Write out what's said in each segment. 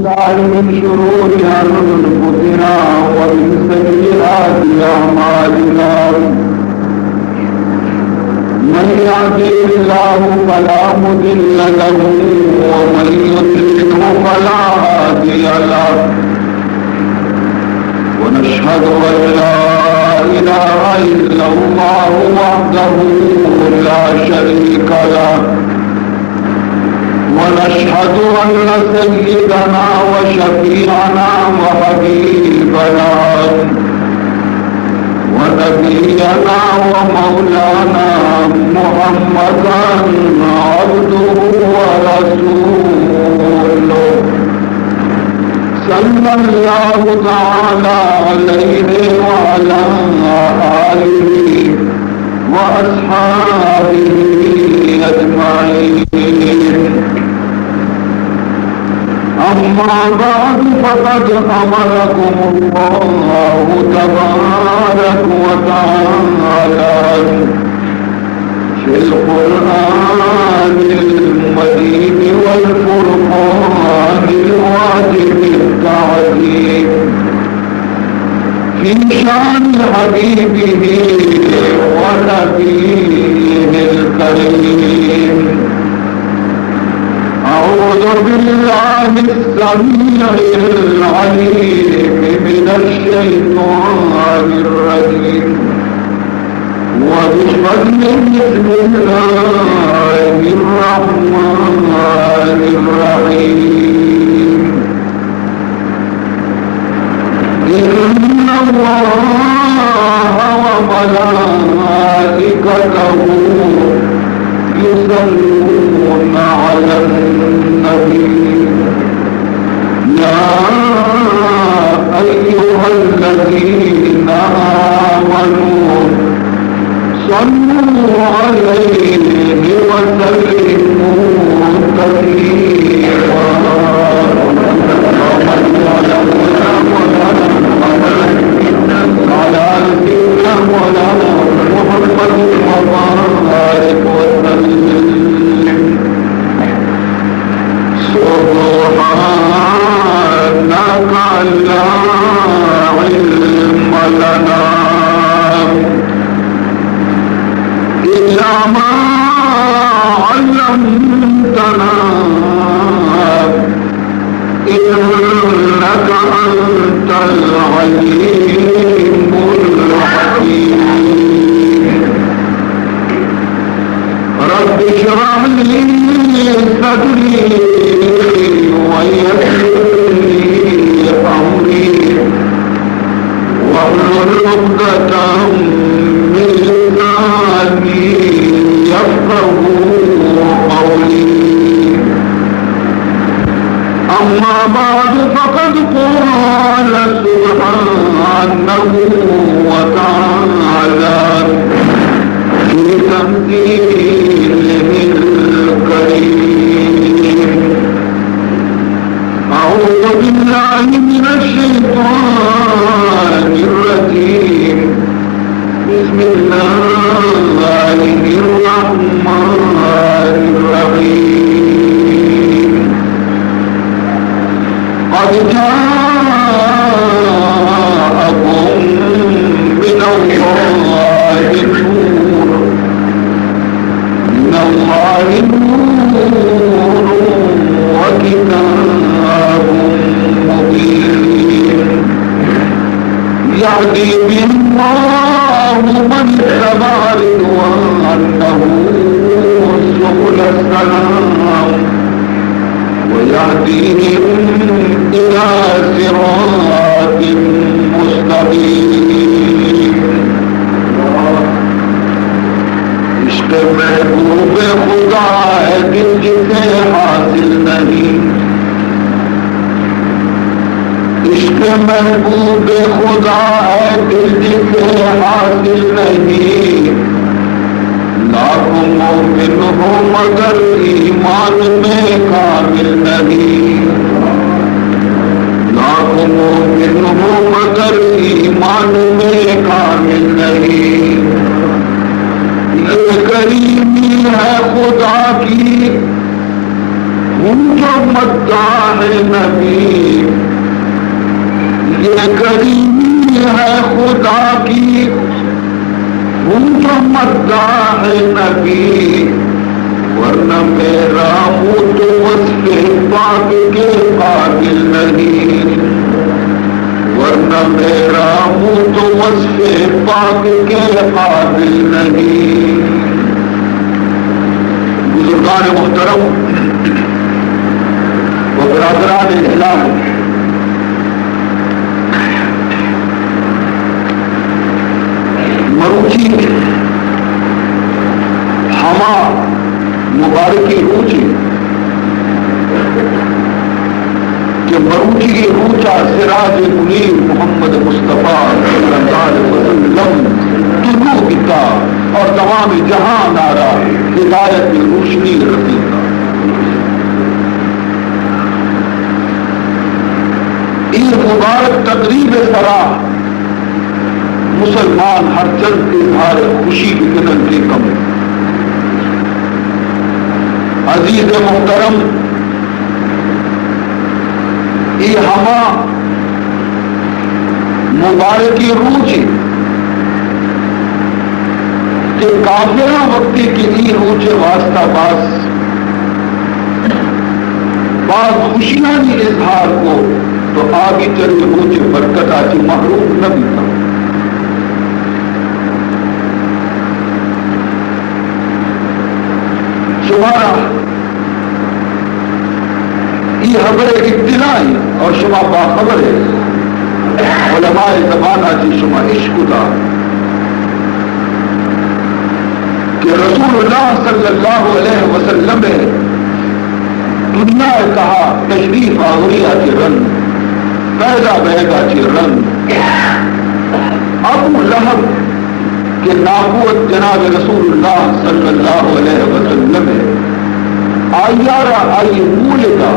من شرور أنفسنا ومن سيئات أعمالنا من يهده الله فلا مضل له ومن يضلل فلا هادي له ونشهد أن لا إله إلا الله وحده لا شريك له ونشهد أن سيدنا وشفيعنا وحبيبنا ونبينا ومولانا محمدا عبده ورسوله صلى الله تعالى عليه وعلى آله وأصحابه أجمعين. أما بعد فقد أمركم الله تبارك وتعالى في القرآن المجيد والفرقان الواجب التعظيم في شأن حبيبه ونبيه الكريم. أعوذ بالله السميع العليم من الشيطان الرجيم وبفضل بسم الله الرحمن الرحيم. إن الله وملائكته يصلون على النبي يا أيها الذين آمنوا صلوا عليه وسلموا تسليما. على سيدنا مولانا محمد وبارك وسلم. سبحانك لا علم لنا إلا ما علمتنا إنك أنت العليم الحكيم. رب اشرح لي صدري ويسر لي أمري واحلل عقدة من لساني يفقهوا قولي. أما بعد فقد قال سبحانه وتعالى في تمثيله الكريم. أعوذ بالله من الشيطان الرجيم. بسم الله الرحمن الرحيم. قد جاءكم من الله نور وكتاب مبين يهدي به الله من اتبع رضوانه سبل السلام ويهديهم إلى صراط مستقيم. عشق محبوب خدا ہے دل جسے حاصل نہیں. عشق محبوب خدا ہے دل جسے حاصل نہیں. لاکھوں مومن ہو مگر ایمان میں کامل نہیں. لاکھوں مومن ہو مگر ایمان میں کامل نہیں. یہ کریمی ہے خدا کی ہم جو مداح نبی خدا کی ہوں جو مداح نبی، ورنہ میرا منہ تو وصف پاک کے قابل نہیں، ورنہ میرا منہ تو وصف پاک کے قابل نہیں۔ بزرگان محترم و برادران اسلام، مروچی ہما مبارکی روچی کہ مروچی کی روچا سراج منیر محمد مصطفیٰ صلی اللہ علیہ وسلم طلوع کتا اور تمام جہاں نارا ہدایت کی روشنی رسیدہ۔ یہ مبارک تقریب سرا مسلمان ہر چند اظہار خوشی کی کنن کے کم۔ عزیز محترم، یہ ہما مبارکی روچ کہ کافرہ وقتی کی ای روچ واسطہ بعض خوشیانی اظہار کو تو آگے چلی روچ برکت آچی محروم نہ بھی تھا۔ شمارا یہ خبر اطلاعی اور شما باخبر ہے علماء زمانہ کی شما عشق دا کہ رسول اللہ صلی اللہ علیہ وسلم دنیا کہا تشریف آوریہ کی رنگ پیدا بہگا کی رنگ ابو لہب کہ نابوت جناب رسول اللہ صلی اللہ علیہ وسلم آئیارہ آئی مولدہ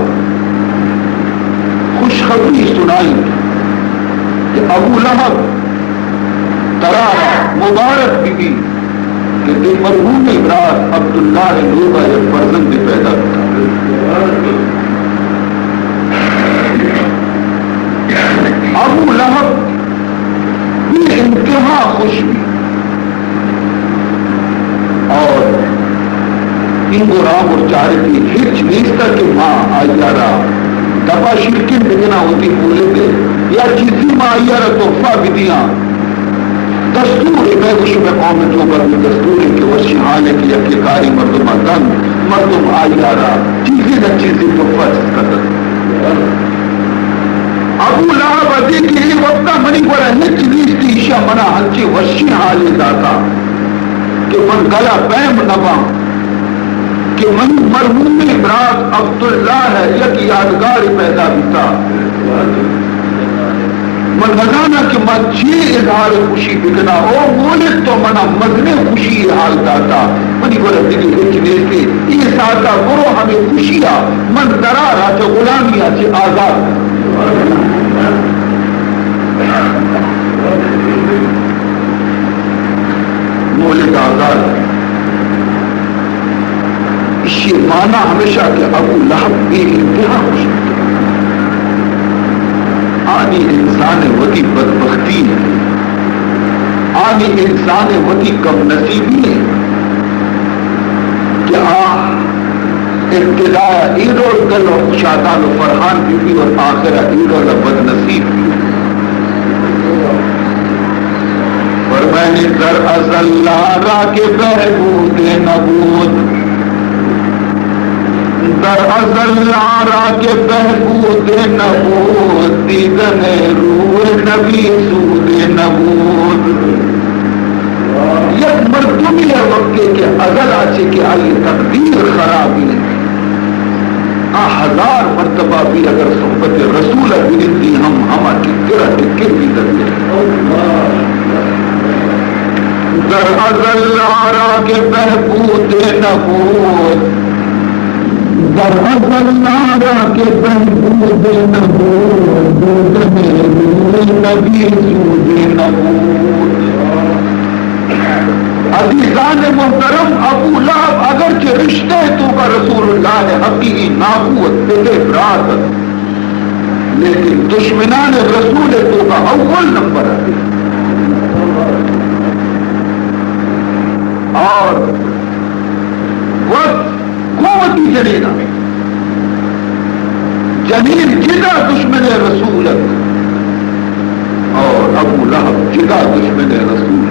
خوشخبری سنائی کہ ابو لہب ترارا مبارک بھی کہ دے مرحوم ابراہیم عبداللہ لوبہ ایک فرزند پیدا ابو لہب بھی انتہا خوش بھی اور ان کو رام اور چارتی ہچ نیستا کہ ماں آئیارا دفع شرکن بگنا ہوتی پولے دے یا چیزی ماں آئیارا تحفہ بھی دیا دستور میں وہ شبہ قوم جو پر میں دستور ہے کہ وہ شہانے کی یکی کاری مردمہ دن مردم آئیارا چیزی نہ چیزی تحفہ جس کا دن ابو لہب ادھی کی ہی وقتا منی پڑا ہچ نیستی عشاء منا ہنچی وشی حالی داتا کہ من گلا پیم نبا کہ من مرحوم ابراہیم عبداللہ ہے یک یادگار پیدا بیتا من نظانا کہ من چی اظہار خوشی بکنا او مولد تو منا مزنے خوشی حال داتا منی گولا دیکھ رچنے سے یہ ساتا برو ہمیں خوشیاں من درارا چا غلامیاں چا آزاد مولد آزاد اس یہ معنی ہمیشہ کہ ابو لہب ایک انتہا خوش آنی انسان وتی بدبختی ہے، آنی انسان وتی کم نصیبی ہے کہ ابتداء ایرول گل و شادان و فرحان بھی اور آخرہ ایرول بد نصیب بھی میں نے در ازل لارا کے بہبود نبود در ازل لارا کے بہبود نبود دیدن روح نبی سود نبود یک مردمی ہے وقت کے ازل آچے کہ آئی تقدیر خرابی ہزار مرتبہ بھی اگر صحبت رسول بلندی ہم ٹکرہ ٹکر بھی درتے در ازل لارا کے بہبود نبود در ازل لارا کے بہبود نبود نبی سود نبود عزیزان محترم ابو لہب اگرچہ رشتے تو کا رسول اللہ حقیقی نابوت پہلے برات لیکن دشمنان رسول تو کا اول نمبر ہے اور وقت قوتی جنینا جنین جدا دشمن رسولت اور ابو لہب جدا دشمن رسول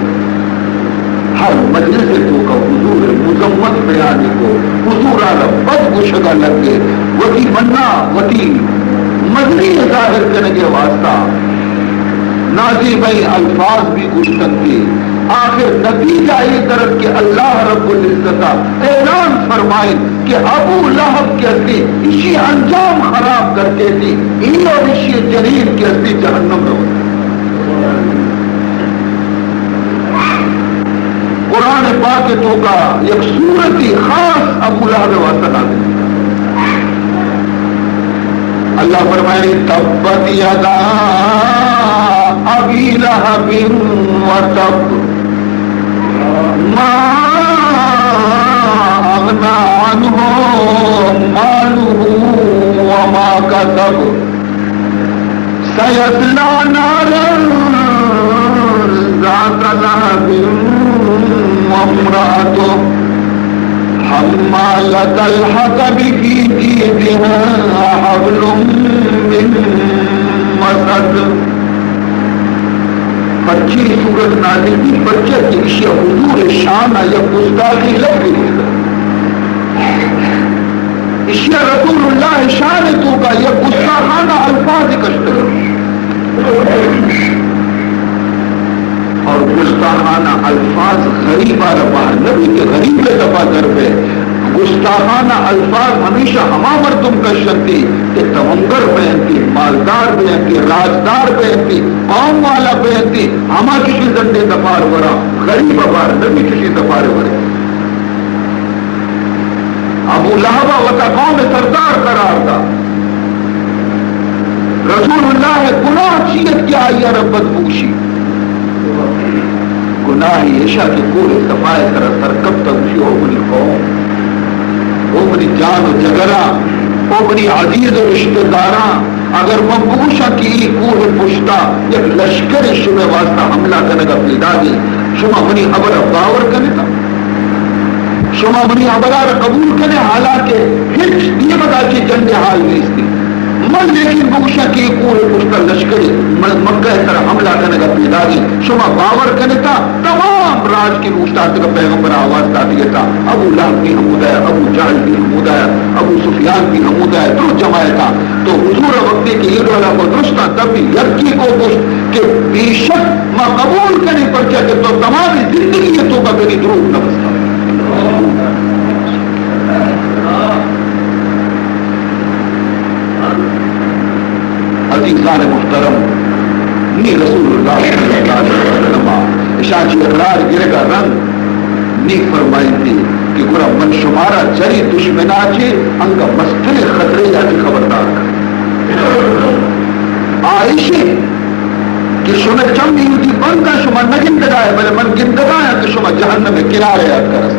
ہر مجلس تو کا حضور مذمت بیانی کو حضور آلہ بد کو شگا لگے وتی منا وتی مدنی ظاہر کرنے کے واسطہ نازی بھائی الفاظ بھی گشتن تھے آخر نتیجہ یہ طرف کہ اللہ رب العزت اعلان فرمائے کہ ابو لہب کے اصلی اسی انجام خراب کرتے تھی ان اور اسی جنین کے اصلی جہنم میں ہوتا قرآن پاک تو کا ایک صورتی خاص ابو لہب واسطہ نازل اللہ فرمائے تبت یدا ابی لہب وتب ما اغنى عنه ماله وما كسب سيصلى نارا ذات لهب وامرأته حمالة الحطب في جيدها حبل من مسد 25 سورت نازل کی بچہ کی اشیاء حضور شان یا گستاخی لگ گئی اشیاء رسول اللہ شان تو کا یا گستاخانہ الفاظ کشتر اور گستاخانہ الفاظ غریب ربا نبی کے غریب دفع در پہ گستاخانہ الفاظ ہمیشہ ہما مردم کا شکتی کہ تمنگر بہنتی مالدار بہنتی راجدار بہنتی قوم والا بہنتی ہما کسی زندے دفار ورا غریب بار نبی کسی دفار ورا ابو لہبہ وطا قوم سردار قرار دا رسول اللہ گناہ چیت کیا آئی ربت بوشی گناہی ایشا کی پورے صفائے طرح سرکب تک ہو منی قوم وہ منی جان و جگرہ وہ منی عزیز و رشتہ داراں اگر مبوشا کی کوہ پشتا ایک لشکر شبہ واسطہ حملہ کرنے کا پیدا دی شما منی عبر باور کرنے تا شما منی عبرار قبول کرنے حالانکہ ہچ یہ بتا کہ جنگ حال میں اس دی من لیکن بوشا کی کوہ پشتا لشکر مکہ طرح حملہ کرنے کا پیدا دی شما باور کرنے تا تمام راج کی مشتاق کا پیغمبر آواز داتی تھا ابو لہب بھی حمود ہے ابو جہل بھی حمود ہے ابو سفیان بھی حمود ہے تو جماعت تھا تو حضور وقتی کے یہ والا کو درستا تب بھی یکی کو گوشت کہ بے شک ما قبول کرنے پر چاہتے تو تمام زندگی یہ تو کا کری دروب نہ بستا عزیزان محترم نی رسول اللہ صلی اللہ علیہ وسلم اشاچی اقرار گرے کا رنگ نی فرمائی تھی کہ گرہ من شمارا چری دشمنا چھے انگا مستل خطرے جاتی خبردار کر آئیشی کہ شما چم نیوٹی بند کا شما نگن دگائے بلے من گن دگایا کہ شما جہنم میں کنارے یاد کرس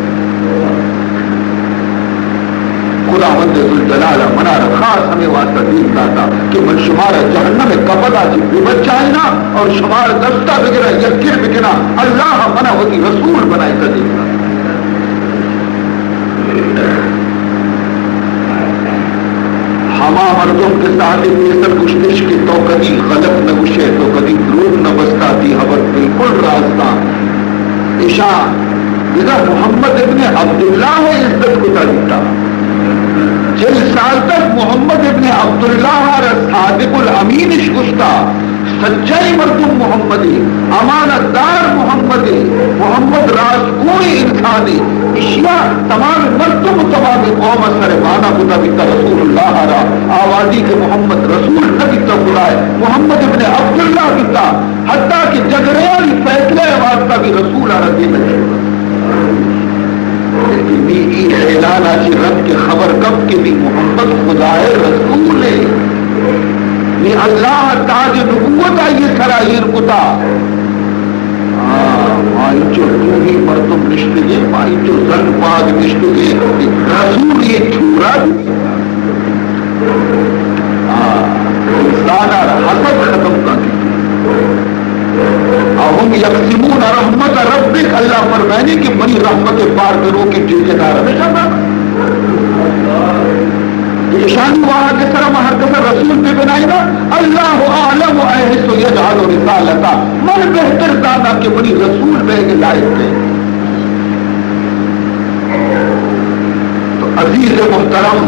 خدا مند ذوالجلالہ منار خاص ہمیں واسطہ دین داتا کہ من شمارا جہنم میں کپدا جی بیبت چاہینا اور شمار دستہ بگرہ یکر بگنا اللہ منع ہوتی رسول بنائی تا دیکھنا ہما مردم کے ساتھ نیسر کشتش کی تو کدی غلط نہ گشے تو کدی دروب نہ بستا تھی حبر بالکل راستہ اشان اذا محمد ابن عبداللہ ہے عزت کو تالیتا جل سال تک محمد ابن عبداللہ صادق الامین اشکشتا سچائی مردم محمدی امانت دار محمدی محمد راز کوئی انسانی اشیاء تمام مردم تمام قوم سر مانا خدا بیتا رسول اللہ را آوازی کے محمد رسول نبی تقلائے محمد ابن عبداللہ بیتا حتیٰ کہ جگریالی فیصلے واسطہ بھی رسول عربی میں لیکن اعلان آجی رب کے خبر کب کہ بھی محمد خدای رسول ہے نی اللہ تاج نبوت آئیے سرائیر کتا مائی جو روحی مردم نشتگے مائی جو زن پاک نشتگے رسول یہ چھوڑا انسانا حسد ختم کا اہم یقسمون رحمت رب نزدیک اللہ فرمائے کہ بڑی رحمت پار کرو کہ ٹھیکیدار ہمیشہ نشانی وہاں کے طرح ہر کسر رسول پہ بنائے گا اللہ اعلم احس یجعل رسالتا من بہتر دانا کہ بڑی رسول بہ کے لائق ہے. تو عزیز محترم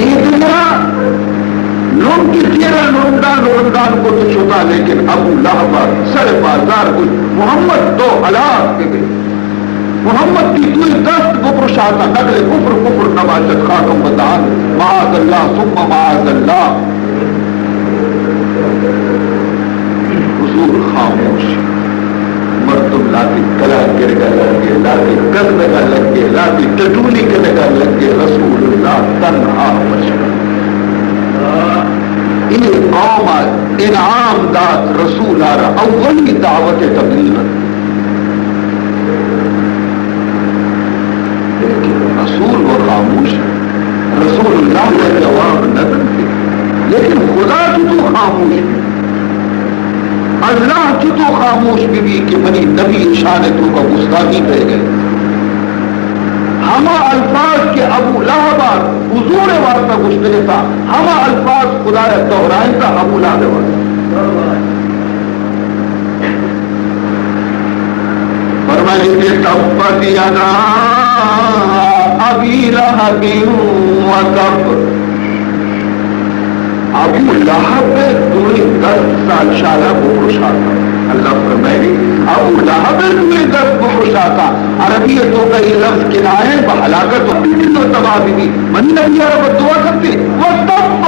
اتنا لوگ کی چہرہ لوندان کو تو چھپا لیکن ابو لہب سر بازار کو محمد تو ہلاک کے گئے. محمد کی کوئی دست کفر شاہتا نقل کفر نباشت خاتم بدان معاذ اللہ ثم معاذ اللہ. حضور خاموش مردم لاتی کلا گرگا لگے لاتی گزنگا لگے لاتی ٹٹولی کرگا لگے رسول اللہ تنہا مشکل. یہ قوم انعام داد رسول آ رہا اولی دعوت تبلیغ رسول و خاموش رسول اللہ کا جواب نہ کرتے لیکن خدا تو خاموش اللہ تو خاموش بھی کہ منی نبی شان تو کا گستاخی رہ گئے. ہما الفاظ کے ابو لہب حضور واسطہ گشتنے تھا ہما الفاظ خدا دہرائیں تھا ابو لہب فرمائے کہ تبت یدا ابی لہب وتب. ابو لہب دوری 10 سال شالا بخشا تھا. اللہ فرمائے ابو لہب دوری 10 بخشا تھا. عربیتوں کا یہ لفظ کنائے بہلاکت و بیٹن و تباہی بھی منی نبی عرب دعا کرتے وتب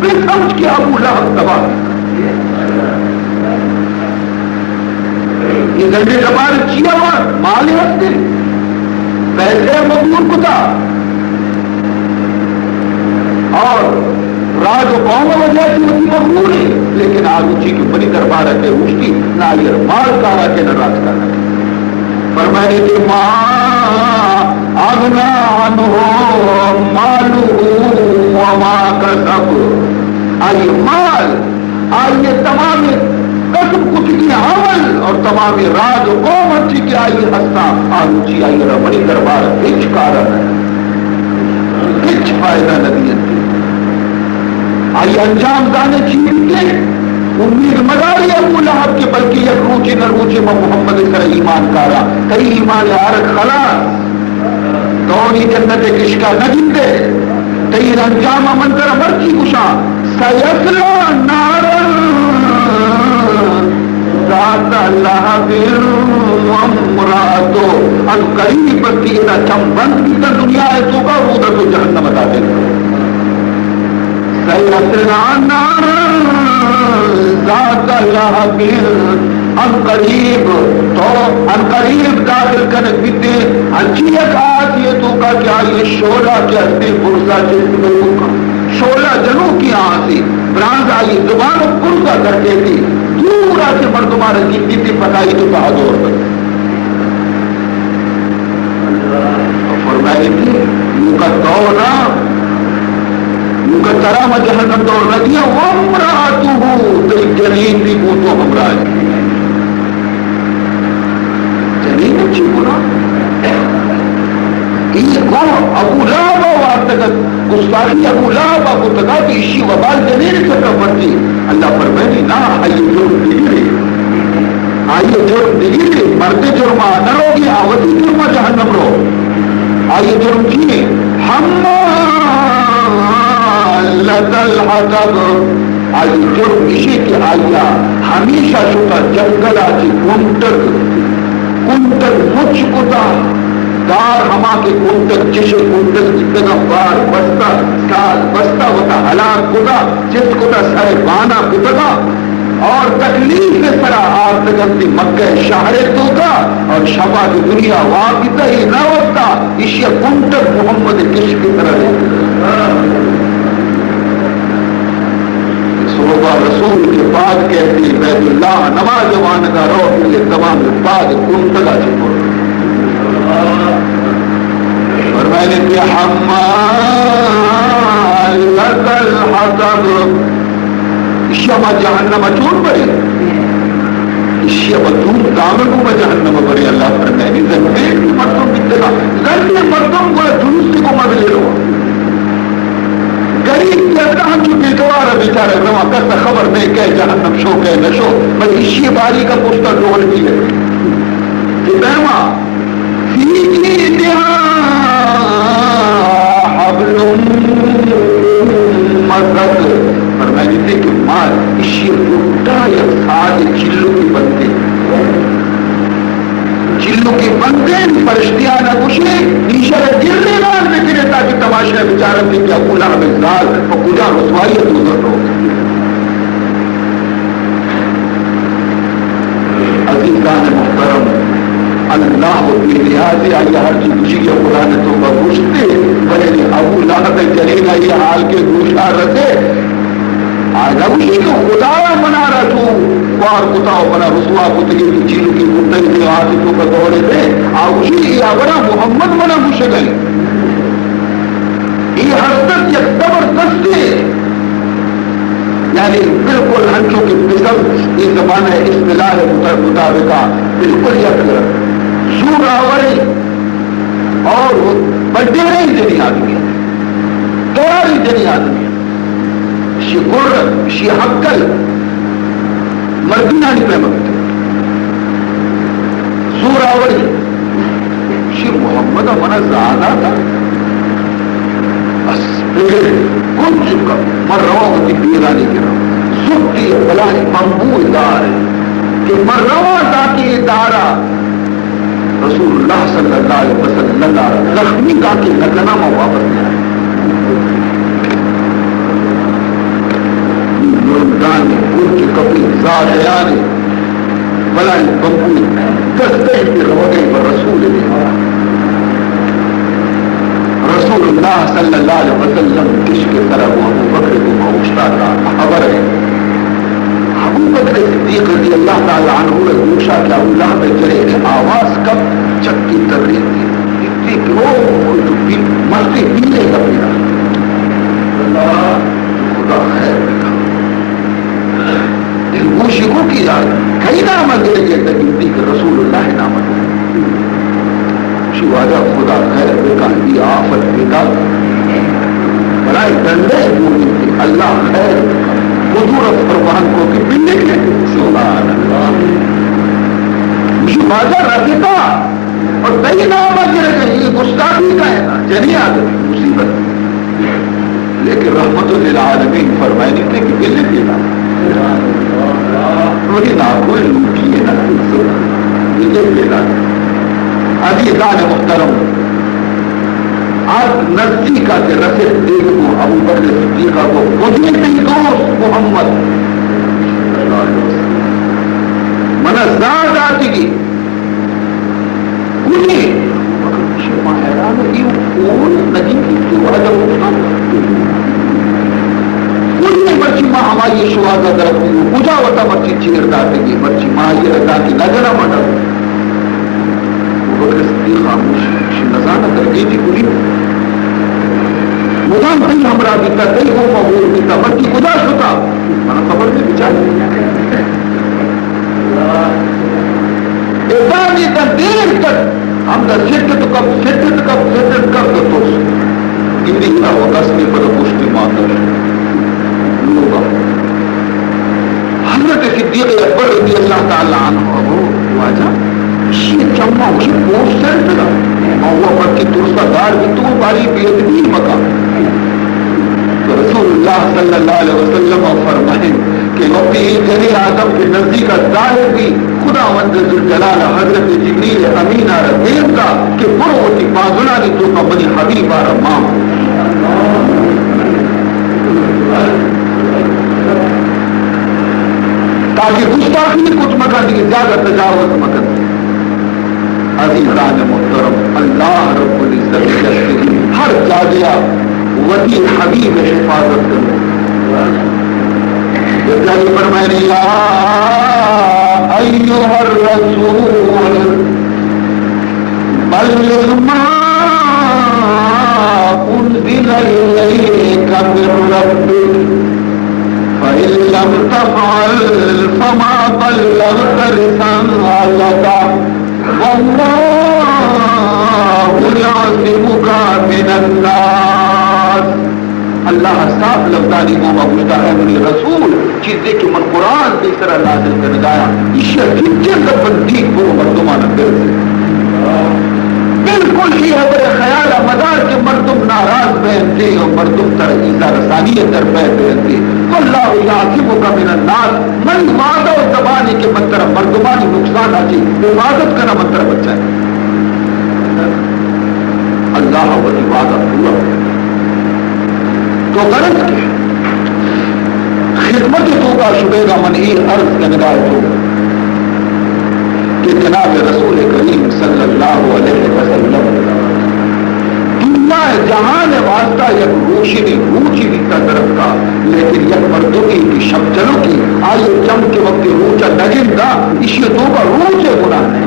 پھر سمجھ کے ابو لہب تباہ. یہ گنڈے کمار چیا ہوا مال ہستے پیسے مقبول کتا اور راج و قوم وجہ سے ہوتی مقبول ہے لیکن آگوچی کی بڑی دربار ہے اس کی نہ یہ مال کارا کے نہ راج کارا. فرمائے کہ ماں اغنا عنہ مالہ وما کسب. آئیے مال آئیے تمام قسم کچھ کی عمل اور تمام راج و قوم اچھی کی آئیے ہستا آگوچی آئیے ربڑی دربار ہچ کارا ہے ہچ فائدہ ندیت کی آئی انجام دانے چھین کے امید مداری ابو لہب کے بلکہ یک روچے نہ روچے محمد سر ایمان کارا کئی ایمان عارق خلاص دونی جنت کشکا نہ جندے تیر انجام منتر مرچی کشا سیسلا نارا ذات لہب وامراتو ان قریب تیرا چمبند کی دنیا ہے تو کا وہ تو جہنم بتا دے. سیسلا نارا ذات لہب ان قریب تو ان قریب داخل کنک بیتے انچیت آسیتوں کا کیا یہ شولہ کے ہستے پرسا جس میں شولہ جنوں کی آسی برانز آئی زبان و پرسا کرتے تھی دورا سے مردمار کی بیتی پتائی تو بہادور بن فرمائے تھی یوں کا دورا یوں کا ترام جہنم دور نہ دیا وَمْرَاتُهُ تری جنین بھی کو تو ہمراہ جنین اچھی بولا یہ کو ابو لہب وارتگت گستاخی ابو لہب کو تکا کہ اسی وبال جنین سے پڑتی. اللہ فرمائے نا آئیے جرم دیگرے آئیے جرم دیگرے مرد جرمہ نہ روگی آوتی جرمہ جہنم رو آئیے جرم کیے حمالت الحطب آئیے جرم اسی کی آئیہ ہمیشہ شکا جنگل آجی کنٹک مچ کتا دار ہما کے کنٹک جشے کنٹک جتنا بار بستا سال بستا ہوتا حلاق کتا جس کتا سر بانا کتا اور تکلیف میں سرا آر تگنتی مکہ شہر تو کا اور شبہ کی دنیا واقعتا ہی نہ ہوتا اشیاء کنٹک محمد کش کی طرح ہے. صحبہ رسول کے بعد کہتی بیت اللہ نماز جوان کا روح کے تمام بعد کنٹکا چھپور فرمائے کہ حمالت الحطب شمع جہنم چون پڑے اشیاء بدون دامنوں میں جہنم بری اللہ فرمائے زنبیل کی مردم اتنا زنبیل مردم کو جنوسی کو مد لے لو غریب کی ادھا ہم جو بیدوار بیچارہ روا کرتا خبر نہیں کہ جہنم شو کہ نشو بل اشیاء باری کا پوسٹر ڈول بھی لے کہ بہما فی جہاں حبل مزد فرمائے تھے کہ مال اشیاء روٹا یا سال چلو کی بنتے چلو کی بنتے فرشتیاں نہ کشے نیشہ گرنے لال میں گرے تاکہ تماشا بیچارہ تھے کہ اکولا ہمیں زال اور کجا رسوائیت گزر ہو عزیزان محترم اللہ و بی لحاظ آئی ہر چیز کسی کے قرآن تو بگوشتے بلے ابو لہب جلیل یہ حال کے گوشہ رسے آجا اسی کو خدا منا رہا تو وار کتاو بنا رسوا کتگی کی چیزوں کی منتقل کے آتوں کا دورے تھے اسی یہ بنا محمد منا مشکل یہ حرکت یک زبردست ہے یعنی بالکل ہنچوں کی قسم یہ زمانہ اصطلاح مطابقہ بالکل یک زور آوری اور بڑھیرے جنی آدمی دواری جنی آدمی شی قرر شی حقل مردینہ نہیں پہمکتے زور آوری شی محمد منا زیادہ تھا بس پھر کچھ کا مروا ہوتی بیرانی کی رہا سکتی بلائی ممبوع دار کہ مروا تاکی دارا رسول اللہ صلی اللہ علیہ وسلم زخمی تاکی نکنہ واپس نہیں آئے نوردان کچھ کپی زادیانی بلائی ممبوع دستے پھر ہو گئی پر رسول اللہ رسول اللہ صلی اللہ علیہ وسلم کش کے طرف ابو بکر کو پہنچتا تھا خبر ہے ابو بکر صدیق رضی اللہ تعالیٰ عنہ نے پوچھا کہ اللہ میں چلے آواز کب چکی کر رہی تھی اتنی کہ وہ جو مرتے پیلے کا پیلا اللہ خدا خیر دل گوشی کو کی جائے کئی نام دے گئے اتنی کہ رسول اللہ نام دے شواجہ خدا خیر بکا یہ آفت بکا برائے ڈنڈے بولی اللہ خیر حضورت فرمان کو کہ پلے کے سبحان اللہ شواجہ رکھتا اور کئی نام اگر کہیں گستاخی کا ہے نا جنی آدمی مصیبت لیکن رحمت للعالمین فرمائے نہیں تھے کہ پلے کے نا وہی ناکوئی لوٹی ہے نا پلے کے نا عزیزان محترم آج نزدیک کا کہ رسل دیکھو ابو بکر صدیقہ کو مجھے بھی دوست محمد منا زاد آتی گی انہیں شما حیران ہے یہ کون نجی کی شواجہ ہوتا انہیں مرچی ماں ہماری شواجہ درکھوں مجھا ہوتا مرچی چیر داتے گی مرچی ماں یہ رکھا کی نظرہ مڈر بکر صدیق خاموش نظانہ درگی تھی کلی مدام تھی ہمرا بیتا تھی ہو مغور بیتا بچی خدا شتا مانا خبر میں بچائی ادانی تا دیر تک ہم دا سٹت کب دا توس اندی تا وہ قسمی پر پشتی ماتر لوگا حضرت صدیق اکبر رضی اللہ تعالیٰ عنہ واجہ یہ چمہ اسی پوسٹ سینٹ دا موہ پر کی درستہ دار بھی تو باری بیدنی مقام رسول اللہ صلی اللہ علیہ وسلم فرمائیں کہ وقتی جنی آدم کے نزدیک ظاہر بھی خدا وند ذوالجلال حضرت جبریل امین رحیم کا کہ پروتی بازنا نے تو بنی حبیب رحمان تاکہ گستاخی کچھ مکان کی زیادہ تجاوز مکان عزیزان محترم اللہ رب العزت ہر جاگیا وہی حبیب حفاظت کرو جب فرمائے یا ایھا الرسول بلغ ما انزل الیک من ربک فإن لم تفعل فما بلغت رسالته والله يعصمك من الناس. اللہ صاف لفظانی کو پوچھتا ہے میری رسول چیزیں کہ من قرآن کی طرح نازل کر گایا اشیاء جن بندی کو مردمانہ پھر سے بالکل ہی ہے بڑے خیال مدار کے مردم ناراض بہنتے اور مردم تر عیسیٰ رسانیت در پہ بہنتے واللہ یعصمک من الناس. من وعدہ و زبانی کے منتر مردمانی نقصان آجی عبادت کرنا منتر بچہ ہے اللہ ولی وعدہ پورا تو غرض کے خدمت تو کا شبے کا منعی عرض کا نگاہ تو کہ جناب رسول کریم صلی اللہ علیہ وسلم دنیا جہان واسطہ یک روشنی روچی کا طرف کا لیکن یک مردمی کی شب چلو کی آئیے چم کے وقت روچا نگن دا اسی تو کا روچے گناہ ہے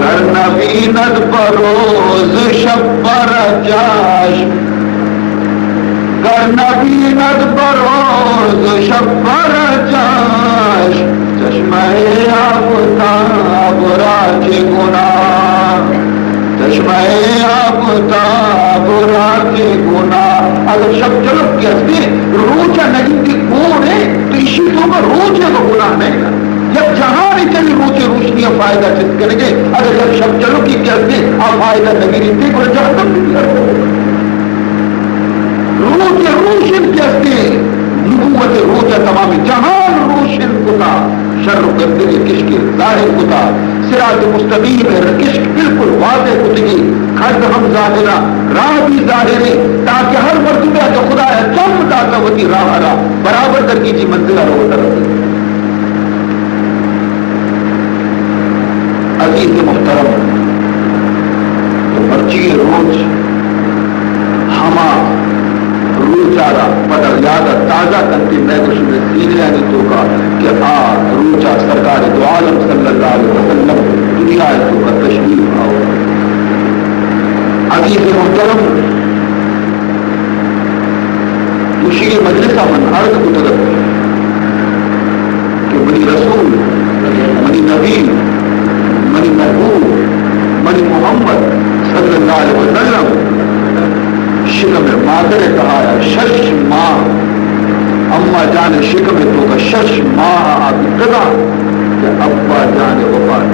کرنا بیند بروز شب پر جاش کرنا بیند بروز شب پر جاش چشمہ آفتاب راج گناہ چشمہ آفتاب راج گناہ. اگر شب چلو کہتے روچہ نہیں کی کون ہے تو اسی تو کا روچے کا گناہ نہیں ہے جب جہاں نہیں چلی روچے روشنی فائدہ چیز کریں گے اگر جب شب چلو کی کہتے آپ فائدہ نہیں رہتے کو جہاں بھی کرتے روچے روشن کہتے نبوت روچہ تمامی جہان روشن کتا شر کرتے گے کشک ظاہر کتا صراط مستقیم ہے کشک بالکل واضح کتگی خرد ہم ظاہرہ راہ بھی ظاہر ہے تاکہ ہر مرتبہ جو خدا ہے چم داتا ہوتی راہ رہا برابر در کی جی منزلہ رو طرف. عزیز محترم تو مرچی روز ہما روچارا پدر یادہ تازہ کرتے میں کچھ میں سینے آنی تو کا کہ روچا سرکار دو عالم صلی اللہ علیہ وسلم دنیا تو کا تشریف آؤ. عزیز محترم مشیر مجلسہ من عرض کو تدر کہ منی رسول منی نبی منی محبوب منی محمد صلی اللہ علیہ وسلم شکم مادر کہا ہے شش ماہ اما جان شکم تو کا شش ماہ آبی قضا کہ ابا جان وفات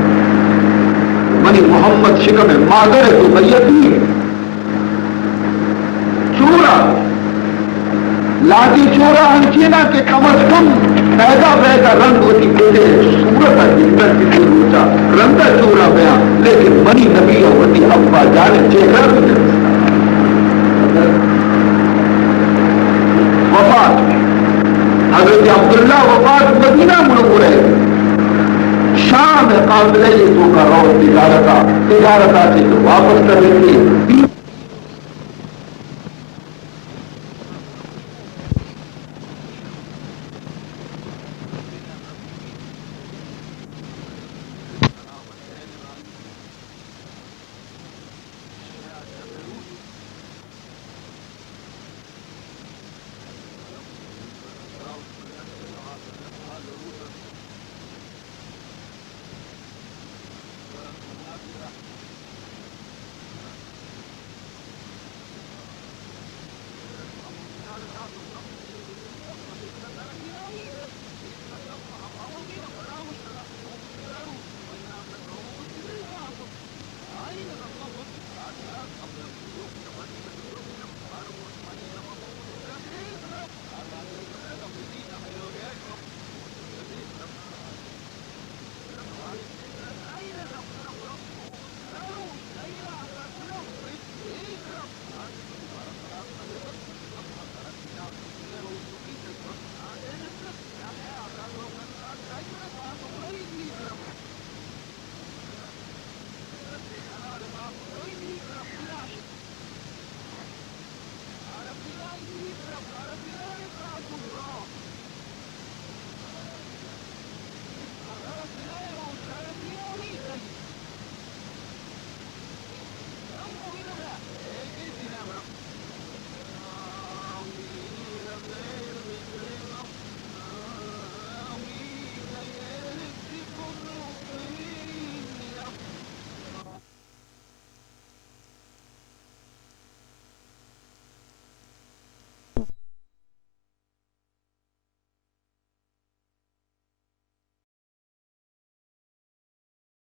منی محمد شکم مادر تو کا یتیم چورا لاتی چورا ہنچینا کہ کم از کم پیدا پیدا رنگ ہوتی بیٹے صورت جنگل کی روچا رنگا چورا بیاں لیکن منی نبی ہوتی ابا جان چہرہ بھی نہیں وفات حضرت عبداللہ وفات مدینہ منور ہے شام قابلہ یہ تو کا رو تجارتا سے تو واپس کر لیتے